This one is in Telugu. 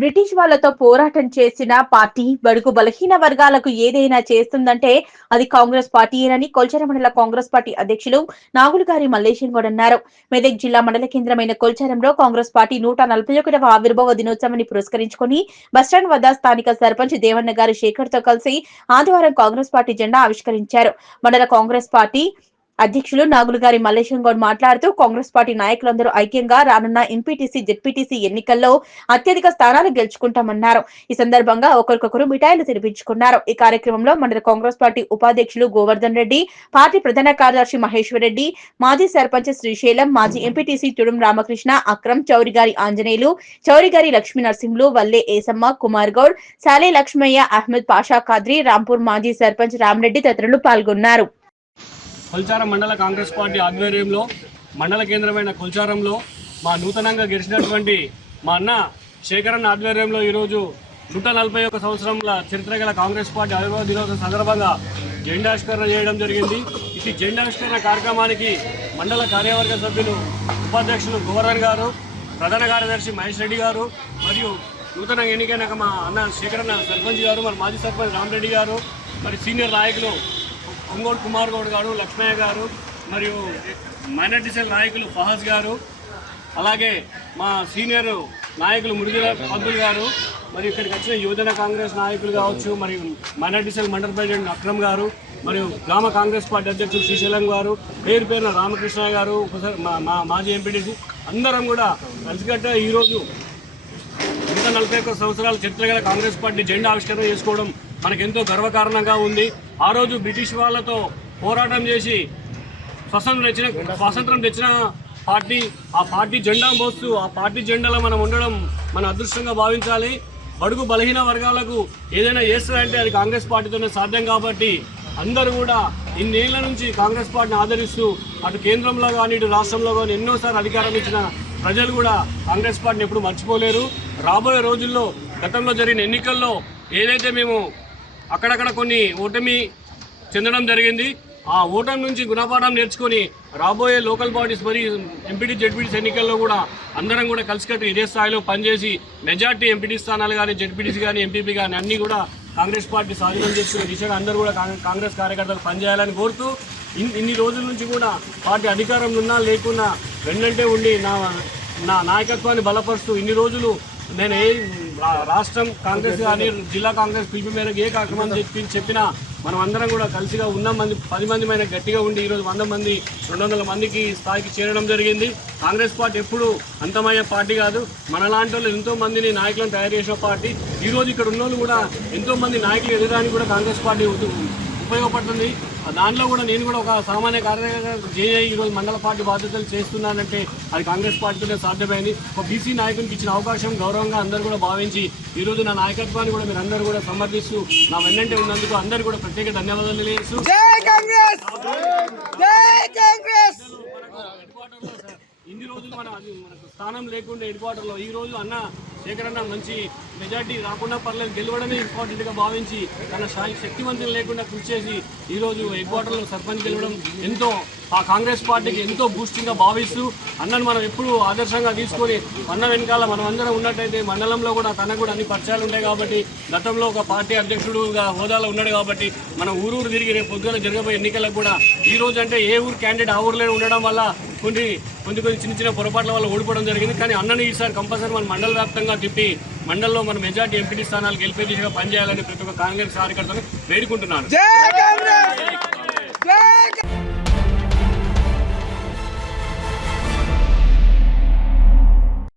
బ్రిటిష్ వాళ్లతో పోరాటం చేసిన పార్టీ బడుగు బలహీన వర్గాలకు ఏదైనా చేస్తుందంటే అది కాంగ్రెస్ పార్టీయేనని కొల్చార మండల కాంగ్రెస్ పార్టీ అధ్యక్షులు నాగులగారి మల్లేశం గౌడ్ అన్నారు. మెదక్ జిల్లా మండల కేంద్రమైన కొల్చారంలో కాంగ్రెస్ పార్టీ 141వ ఆవిర్భావ దినోత్సవాన్ని పురస్కరించుకుని బస్టాండ్ వద్ద స్థానిక సర్పంచ్ దేవన్న గారి శేఖర్ తో కలిసి ఆదివారం కాంగ్రెస్ పార్టీ జెండా ఆవిష్కరించారు. మండల కాంగ్రెస్ పార్టీ అధ్యక్షులు నాగులగారి మల్లేశం గౌడ్ మాట్లాడుతూ కాంగ్రెస్ పార్టీ నాయకులందరూ ఐక్యంగా రానున్న ఎంపీటీసీ జెడ్పీటీసీ ఎన్నికల్లో అత్యధిక స్థానాలు గెలుచుకుంటామన్నారు. ఈ సందర్భంగా ఒకరికొకరు మిఠాయిలు తినిపించుకున్నారు. ఈ కార్యక్రమంలో మండల కాంగ్రెస్ పార్టీ ఉపాధ్యక్షులు గోవర్ధన్ రెడ్డి, పార్టీ ప్రధాన కార్యదర్శి మహేశ్వర్ రెడ్డి, మాజీ సర్పంచ్ శ్రీశైలం, మాజీ ఎంపీటీసీ తుడుం రామకృష్ణ, అక్రమ్, చౌరిగారి ఆంజనేయులు, చౌరిగారి లక్ష్మీ నరసింహులు, వల్లే ఏసమ్మ, కుమార్ గౌడ్, సాలే లక్ష్మయ్య, అహ్మద్ పాషా ఖాద్రి, రాంపూర్ మాజీ సర్పంచ్ రామరెడ్డి తదితరులు పాల్గొన్నారు. కొల్చారం మండల కాంగ్రెస్ పార్టీ ఆధ్వర్యంలో మండల కేంద్రమైన కొల్చారంలో మా నూతనంగా గెలిచినటువంటి మా అన్న శేఖరన్న ఆధ్వర్యంలో ఈరోజు 141 సంవత్సరంల చరిత్ర గల కాంగ్రెస్ పార్టీ ఆవిర్భావ దినోత్సవం సందర్భంగా జెండావిష్కరణ చేయడం జరిగింది. ఈ జెండావిష్కరణ కార్యక్రమానికి మండల కార్యవర్గ సభ్యులు ఉపాధ్యక్షులు గోవర్ధన్ గారు, ప్రధాన కార్యదర్శి మహేష్ రెడ్డి గారు మరియు నూతనంగా ఎన్నికైన మా అన్న శేఖరన్న సర్పంచ్ గారు, మరి మాజీ సర్పంచ్ రామరెడ్డి గారు, మరి సీనియర్ నాయకులు ఒంగోడు కుమార్ గౌడ్ గారు, లక్ష్మయ్య గారు, మరియు మైనార్టీ సెల్ నాయకులు ఫహాజ్ గారు, అలాగే మా సీనియర్ నాయకులు మురిగిల పంతులు గారు, మరియు ఇక్కడికి వచ్చిన యువజన కాంగ్రెస్ నాయకులు కావచ్చు, మరియు మైనార్టీ సెల్ మండల ప్రెసిడెంట్ అక్రమ్ గారు, మరియు గ్రామ కాంగ్రెస్ పార్టీ అధ్యక్షులు శ్రీశైలం గారు, పేరున రామకృష్ణ గారు, మా మాజీ ఎంపీటీసీ అందరం కూడా కలిసికట్ట ఈరోజు 141 సంవత్సరాల చరిత్ర గల కాంగ్రెస్ పార్టీ జెండా ఆవిష్కరణ చేసుకోవడం మనకెంతో గర్వకారణంగా ఉంది. ఆ రోజు బ్రిటిష్ వాళ్ళతో పోరాటం చేసి స్వాతంత్రం తెచ్చిన పార్టీ, ఆ పార్టీ జెండా మోస్తూ ఆ పార్టీ జెండాలో మనం ఉండడం మన అదృష్టంగా భావించాలి. బడుగు బలహీన వర్గాలకు ఏదైనా చేస్తారంటే అది కాంగ్రెస్ పార్టీతోనే సాధ్యం. కాబట్టి అందరూ కూడా ఇన్నేళ్ల నుంచి కాంగ్రెస్ పార్టీని ఆదరిస్తూ అటు కేంద్రంలో కానీ ఇటు రాష్ట్రంలో కానీ ఎన్నోసార్లు అధికారం ఇచ్చిన ప్రజలు కూడా కాంగ్రెస్ పార్టీని ఎప్పుడు మర్చిపోలేరు. రాబోయే రోజుల్లో గతంలో జరిగిన ఎన్నికల్లో ఏదైతే మేము అక్కడక్కడ కొన్ని ఓటమి చెందడం జరిగింది, ఆ ఓటమి నుంచి గుణపాఠం నేర్చుకొని రాబోయే లోకల్ బాడీస్ మరి ఎంపీటీ జెడ్పీటీసీ ఎన్నికల్లో కూడా అందరం కూడా కలిసికట్టు ఇదే స్థాయిలో పనిచేసి మెజార్టీ ఎంపీటీ స్థానాలు కానీ జెడ్పీటీసీ కానీ ఎంపీపీ కానీ అన్నీ కూడా కాంగ్రెస్ పార్టీ సాధనం చేసుకునే దిశగా అందరూ కూడా కాంగ్రెస్ కార్యకర్తలు పనిచేయాలని కోరుతూ ఇన్ని రోజుల నుంచి కూడా పార్టీ అధికారంలో ఉన్నా లేకున్నా వెన్నంటే ఉండి నా నాయకత్వాన్ని బలపరుస్తూ ఇన్ని రోజులు నేను రాష్ట్రం కాంగ్రెస్ కానీ జిల్లా కాంగ్రెస్ పిలుపు మేరకు ఏ కార్యక్రమం చెప్పినా మనం అందరం కూడా కలిసిగా ఉన్న 10 మంది మీద గట్టిగా ఉండి ఈరోజు 100 మంది 200 మందికి స్థాయికి చేరడం జరిగింది. కాంగ్రెస్ పార్టీ ఎప్పుడు అంతమయ్యే పార్టీ కాదు. మనలాంటి వాళ్ళు ఎంతో మందిని నాయకులను తయారు చేసిన పార్టీ. ఈరోజు ఇక్కడ ఉన్న వాళ్ళు కూడా ఎంతో మంది నాయకులు ఎదగడానికి కూడా కాంగ్రెస్ పార్టీ ఉపయోగపడుతుంది. దానిలో కూడా నేను కూడా ఒక సామాన్య కార్యకర్త జేఐ ఈరోజు మండల పార్టీ బాధ్యతలు చేస్తున్నానంటే అది కాంగ్రెస్ పార్టీతోనే సాధ్యమైంది. ఒక బీసీ నాయకునికి ఇచ్చిన అవకాశం గౌరవంగా అందరూ కూడా భావించి ఈరోజు నా నాయకత్వాన్ని కూడా మీరు అందరూ కూడా సమర్థిస్తూ నా వెన్నంటే ఉన్నందుకు అందరూ కూడా ప్రత్యేక ధన్యవాదాలు తెలియజేస్తూ ఇన్ని రోజులు మనకు స్థానం లేకుండా హెడ్ క్వార్టర్లో ఈ రోజు అన్న శేఖరన్న మంచి మెజార్టీ రాకుండా పర్లేదు, గెలవడమే ఇంపార్టెంట్గా భావించి తన శక్తివంతం లేకుండా కృషి చేసి ఈరోజు హెడ్ క్వార్టర్లో సర్పంచ్ గెలవడం ఎంతో ఆ కాంగ్రెస్ పార్టీకి ఎంతో బూస్టింగ్గా భావిస్తూ అన్నను మనం ఎప్పుడు ఆదర్శంగా తీసుకొని అన్న వెనకాల మనం అందరం ఉన్నట్టయితే మండలంలో కూడా తనకు కూడా అన్ని పరిచయాలు ఉంటాయి. కాబట్టి గతంలో ఒక పార్టీ అధ్యక్షుడుగా హోదాలో ఉన్నాడు కాబట్టి మనం ఊరూరు తిరిగి రేపు పొద్దున జరగబోయే ఎన్నికలకు కూడా ఈ రోజు అంటే ఏ ఊరు క్యాండిడేట్ ఆ ఊర్లో ఉండడం వల్ల కొన్ని చిన్న పొరపాట్ల వల్ల ఓడిపోవడం జరిగింది. కానీ అన్నని ఈసారి కంపల్సరీ మన మండల వ్యాప్తంగా తిప్పి మండలంలో మన మెజార్టీ ఎంపీటీ స్థానాలు గెలిపే దిశగా పనిచేయాలని ప్రతి ఒక్క కాంగ్రెస్ కార్యకర్తను వేడుకుంటున్నాను.